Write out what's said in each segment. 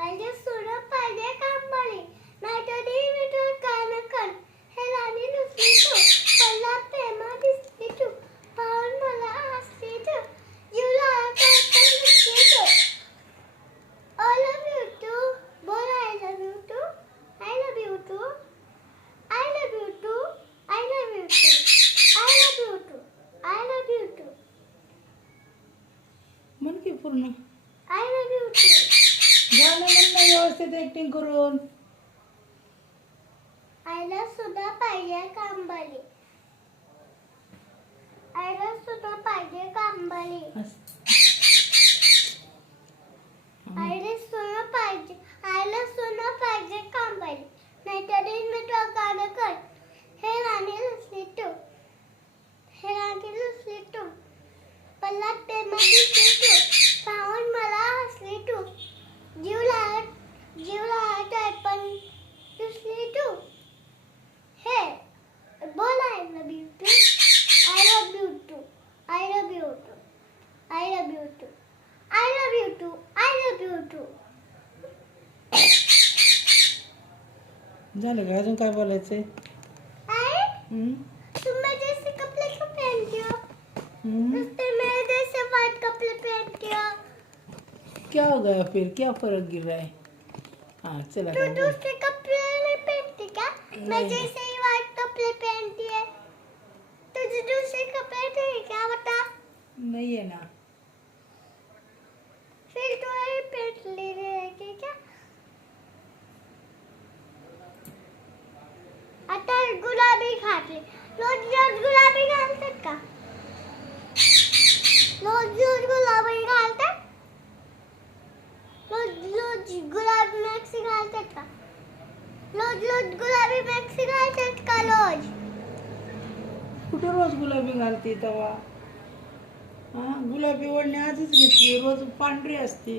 आईला सोनं पाहिजे कांबळी नाहीतर देवी तो कान कण हे राणी नुसली तू पल्ला प्रेमा दिसली तू पाहून मला हसली तू जीवला काय पण दिसली तू I love you too बोल I love you too I love you too I love you too I love you too I love you too I love you too म्हण की पूर्ण I love you too गाणं म्हण ना व्यवस्थित acting करून. आईला सुद्धा पाहिजे कांबळी आईला सुद्धा पाहिजे कांबळी आईला सोनं पाहिजे आईला सोनं पाहिजे कांबळी नाहीतर मी तो गाणं कर हे राणी लुसली तू हे राणी लुसली तू पल्ला प्रेमा दिसली तू पाहून मला हसली तू जीव लागायचा पण दुसली तू हे बोल I love you too I love you too I love you too I love you too I love you too I love you too झालं का अजून काय बोलायचंय? आई हम्म? तुम मेरे जैसे कपड़े क्यों पहनती हो हम्म? तुम मेरे जैसे व्हाइट कपड़े पहनती हो क्या हो गया फिर क्या फर्क गिर रहा है? हाँ चला तू का बोल. दूसरे कपड़े नहीं पहनती क्या मैं नहीं. जैसे ही व्हाइट कपड़े पहनती है तुझे दूसरे कपड़े नहीं क्या बता नहीं है ना. फिर तो यही पहन ले रहेगी क्या आता गुलाबी घातली रोज रोज गुलाबी घालतात का रोज रोज गुलाबी घालतात रोज रोज गुलाबी मॅक्सी घालतात का रोज रोज गुलाबी मॅक्सी घालतात का रोज कुठे रोज गुलाबी घालते तेव्हा? हा गुलाबी ओढणी आजच घेतली. रोज पांढरी असते.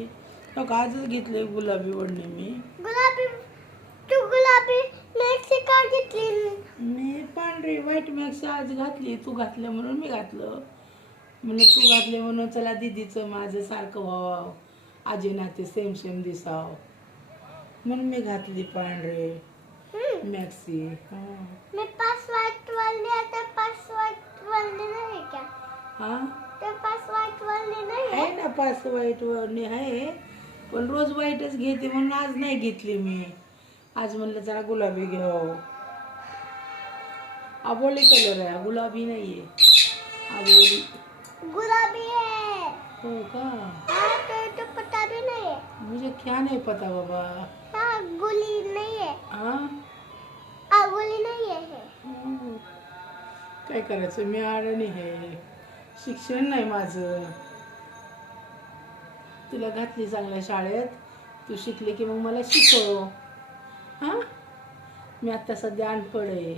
हो का आजच घेतली गुलाबी ओढणी मी. गुलाबी तू गुलाबी मॅक्सी का घेतली मी पांढरी व्हाईट मॅक्स आज घातली. तू घातलं म्हणून मी घातलं. म्हणलं तू घातले म्हणून चला दीदीचं माझं सारखं व्हावं. आजी नाते सेम सेम दिसावं म्हणून मी घातली पांढरे मॅक्सी. हा मैं पास व्हाइट वाली आता पास व्हाइट वाली नहीं क्या हा ते पास व्हाइट वाली नहीं आहे है ना पाच व्हाईट वरणी आहे पण रोज व्हाईटच घेते म्हणून आज नाही घेतली मी. आज म्हणलं जरा गुलाबी घ्यावं. आबोली कलर आहे गुलाबी नाहीये. आबोली. गुलाबी है हो का हाँ तो पता भी नहीं है मुझे क्या नहीं पता बाबा. हाँ गुली नहीं है हा गुली नहीं है काय करायचं मी अडाणी आहे. शिक्षण नाही माझं. तुला घातली चांगल्या शाळेत तू शिकली की मग मला शिकव. हां मी आत्ता सध्या अनपढ आहे.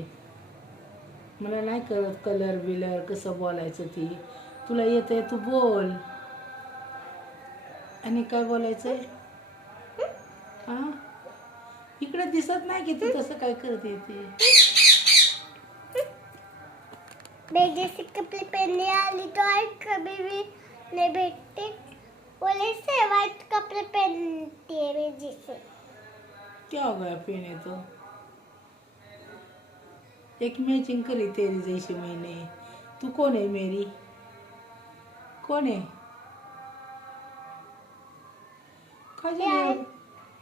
मला नाही कळत कलर बिलर कसं बोलायचं ती. तुला येतंय तू बोल. आणि काय बोलायचंय? हां इकडे दिसत नाही की तू तसं काय करते ते. मैं जैसे कपड़े पहनने वाली तो आज कभी भी नहीं बैठती बोले से व्हाइट कपड़े पहनती है मैं जैसे क्या हो गया पहने तो? एक मैचिंग करी तेरी जैसे मैंने. तू कौन है मेरी? कौन है? काय झालं?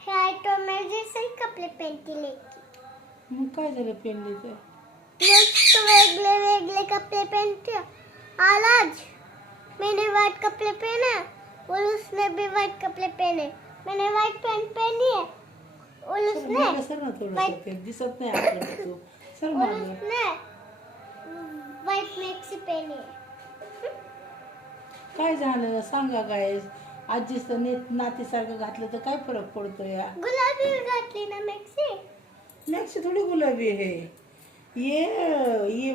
है तो मैं जैसे ही कपड़े पहनती लेकी मग काय झालं पेनले तर? मस्त वेगले वेगले कपड़े पहनती हो आज मैंने व्हाइट कपड़े पहने और उसने भी व्हाइट कपड़े पहने मैंने व्हाइट पैंट पहनी है और उसने सर ना थोडंसं ते दिसत नाही आपल्याला तू. सर और मागं. उसने व्हाइट मैक्सी पहनी है काय झालं सांगा काय? आजीचं नातीसारखं घातलं तर काय फरक पडतो या? गुलाबी घातली ना मैक्सी मॅक्सी थोडी गुलाबी आहे. ये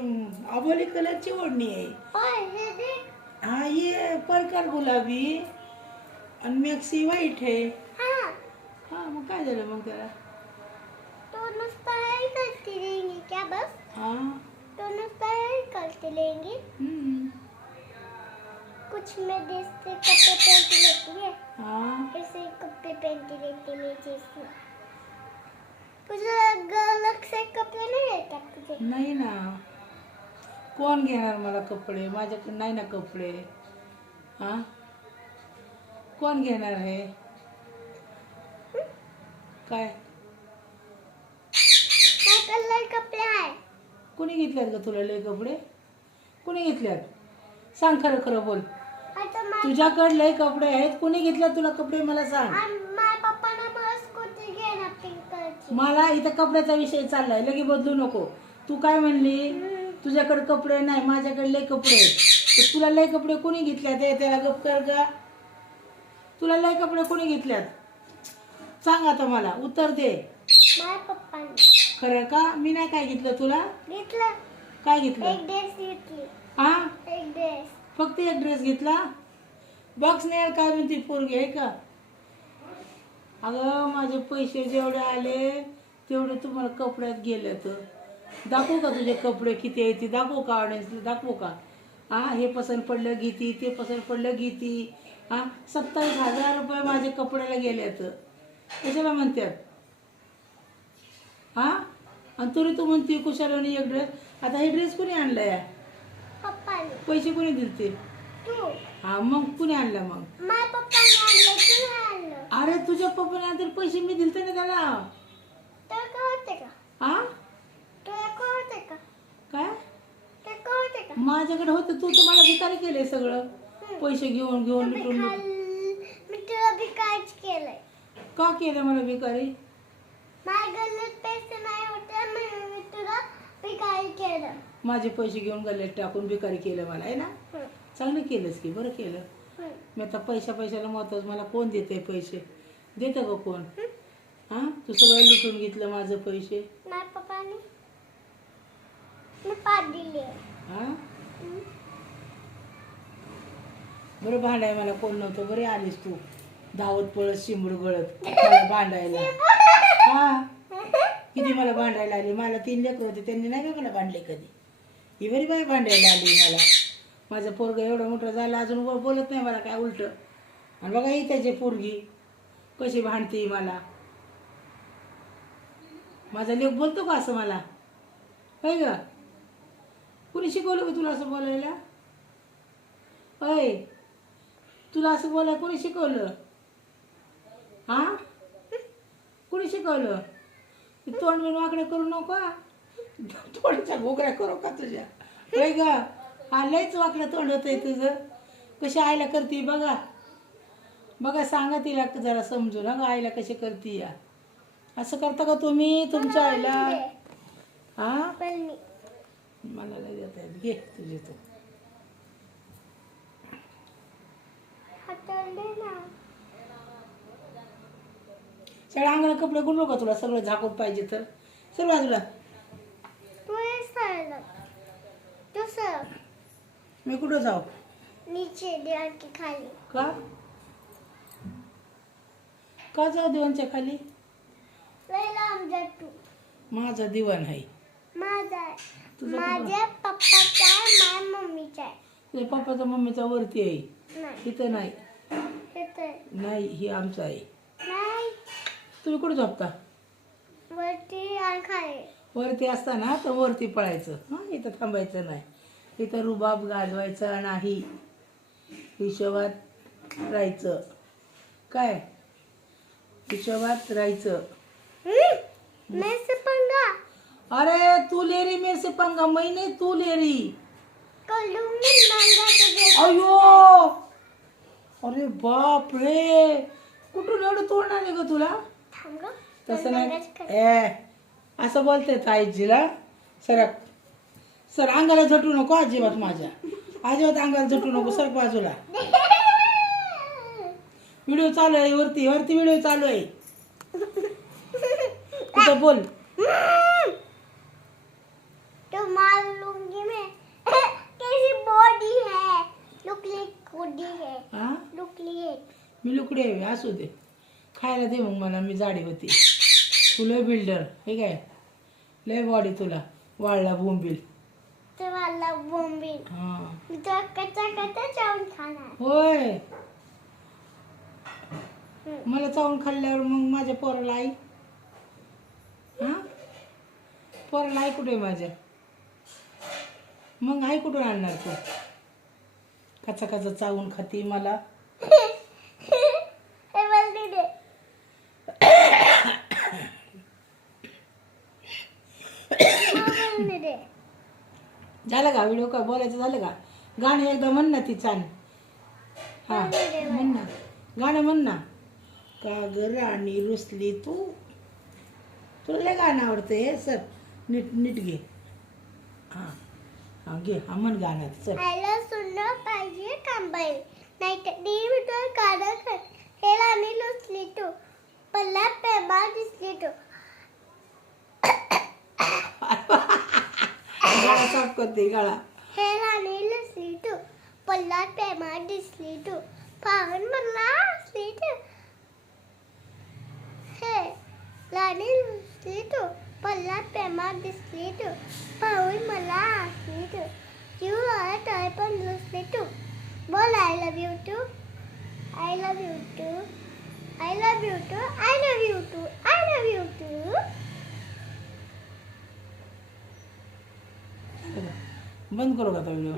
आबोली कलरची ओढणी आहे. और ये देख हाँ ये पर्कर गुलाबी आणि मॅक्सी व्हाईट आहे. हाँ हा मग काय झालं मग त्याला? तो नुसता यही करती रहेंगी क्या बस हा तो नुसता यही करती रहेंगी हम्म. कुछ मैं देश से कपड़े पहन के लेती है हा ऐसे कपड़े पहनती रहती मैं चीज में तुझे अलग से कपडे नाही येतात तुझे नाही ना, कोण घेणार मला कपडे? माझ्याकडे नाही ना कपडे. हा, कोण घेणार आहे? काय माझ्याकडे कपडे आहे कुणी घेतल्यात का तुला लय कपडे? कुणी घेतल्यात? सांग, खरं खरं बोल. आता तुझ्याकडे लय कपडे आहेत, कुणी घेतल्यात तुला कपडे मला सांग. माझ्या पप्पाने मला स्कूटी घेणार पिंक कलरची मला इथं कपड्याचा विषय चाललाय, लगे बदलू नको. तू काय म्हणली? तुझ्याकडे कपडे नाही, माझ्याकडे लय कपडे आहेत. तर तुला लय कपडे कोणी घेतल्यात? त्याला गप कर ग. तुला लय कपडे कोणी घेतल्यात? सांग आता, मला उत्तर दे. माझ्या पप्पाने खरं का? मी नाही काय घेतलं तुला. घेतलं काय घेतलं? एक ड्रेस घेतली हा, एक ड्रेस फक्त एक ड्रेस घेतला. बॉक्स नाही काय म्हणते पोरगी आहे का? अगं, माझे पैसे जेवढे आले तेवढे तुम्हाला कपड्यात गेले. तर दाखवू का तुझे कपडे किती आहे? ती दाखवू का? ऑडियन्सला दाखवू का? हा, हे पसंत पडलं घेती, ते पसंत पडलं घेती. हा, 27,000 रुपये माझे कपड्याला गेले. तर कशाला म्हणतात? हा, आणि तरी तू म्हणते कुशालाने एक ड्रेस. आता हे ड्रेस कोणी आणलाय? पप्पाने पैसे कोणी दिलते? तू हा, मग कुणी आणला? मग माझ्या पप्पाने आणलं तू नाही आणलं अरे, तुझ्या पप्पाने आणले पैसे मी दिलते ना त्याला. तर कळते का हा, तुला कळते का काय? ते कळते का माझ्याकडे होतं, तू तर मला भिकारी केलंय सगळं. पैसे घेऊन घेऊन लुटून लुटून. मी तुला भिकारीच केलंय का केलं मला भिकारी? माझ्या गल्लीत पैसे नाही होते म्हणून मी तुला भिकारी केलं माझे पैसे घेऊन गल्ल्यात टाकून भिकारी केलं मला, आहे ना? चांगलं केलंस की, बरं केलं. मी आता पैशाला महत्वाचं. मला कोण देते पैसे? देतं का कोण? हा, तू सगळं लुटून घेतलं माझं पैसे. माझ्या पप्पाने मी पाठ दिली हा, बरं भांडाय मला कोण नव्हतं. बरे आलीस तू धावत पळत शिंबूड गळत मला भांडायला. हा, किती मला भांडायला आली. मला 3 लेकरं होते, त्यांनी नाही का मला भांडले कधी. ही बरी बाई भांडायला आली मला. माझं पोरगं एवढं मोठं झालं अजून बोलत नाही मला काय उलट. आणि बघा ही त्याची पोरगी कशी भांडते मला. माझा लेक बोलतो का असं मला? काय ग, कुणी शिकवलं का तुला असं बोलायला? अय, तुला असं बोलायला कोणी शिकवलं? हा, कुणी शिकवलं? तोंड बिन वाकडे करू नका. तोंडच्या घोगऱ्या करू का तुझ्या? होय ग, हा लयच वाकडं तोंड होतंय तुझं. कशी आईला करते बघा. बघा, सांगा तिला जरा समजून. हा, आईला कशी करते या. असं करता का तुम्ही तुमच्या आईला? हा, मला नाही देता येत. घे तुझे तू. सगळ्या अंगाला कपडे गुंडू का तुला? सगळं झाकून पाहिजे तर सर बाजूला. मी कुठं जाऊ? नीचे दीवार के खाली का? का जाऊ दिवाणच्या खाली? लैला आमचा तू माझा दिवाण आहे. माझा तुझा माझ्या पप्पाचा आहे माझ्या मम्मीचा आहे तुझ्या पप्पाचा मम्मीचा वरती आहे, नाही इथं नाही. इथे नाही, ही आमचं आहे. नाही तुम्ही कुठं झोपता? वरती आणि खाली वरती असताना तर वरती पळायचं. हां, इथं थांबायचं नाही. इथं रुबाब गाजवायचा नाही. हिशोबात राहायचं. काय? हिशोबात राहायचं. मेरे पंगा अरे तू लेरी मेरे से पंगा, मैंने तू लेरी. कलूंगी मंगा तुझे अयो, अरे बाप रे, कुठून एवढं तोंड आले ग तुला? थांब गं. तसं नाही. ए, असं बोलते आईजीला. सरक सर, अंगाला झटू नको अजिबात. माझ्या अजिबात अंगाला झटू नको. सर बाजूला. व्हिडिओ चालू आहे. वरती वरती व्हिडिओ चालू आहे. तिथं बोल. तो मार लूंगी मैं कैसी बॉडी है लुकलिक बॉडी है हा, लुकलिक मी लुकडे आहे. असू दे, खायला दे मग मला. मी जाडी होती. तुला बिल्डर हे काय? लय बॉडी तुला. वाळला बोंबील. तो वाला बॉम्बे हा, मी तो कच्चा कच्चा चावून खाणार होय. मला चावून खाल्ल्यावर मग माझ्या पोराला आई हा पोराला आई कुठे आहे माझ्या मग आई कुठून आणणार तू कचा कचा चावून खाती मला हे मला दे. मला दे. झालं का व्हिडिओ का बोलायचं झालं का गाणं एकदा म्हण ना ती छान हा म्हण ना गाणं म्हण ना का ग राणी रुसली तू तुला लय गाणं आवडतं हे सर नीट नीट घे हां हां घे हा म्हण गाणं चल आईला सुनलं पाहिजे कांबळे नाही तर दिवटून काढा कर हे राणी लुसली तू पल्ला प्रेमा दिसली तू गाळा साफ करते गाळा हे राणी लुसली तू पल्ला प्रेमा दिसली तू पाहून मला असली तू हे राणी लुसली तू पल्ला प्रेमा दिसली तू पाहून मला असली तू जीव तळ पण लुसली तू बोल I love you to I love you to I love you to I love you to I love you to बंद करू का आता व्हिडिओ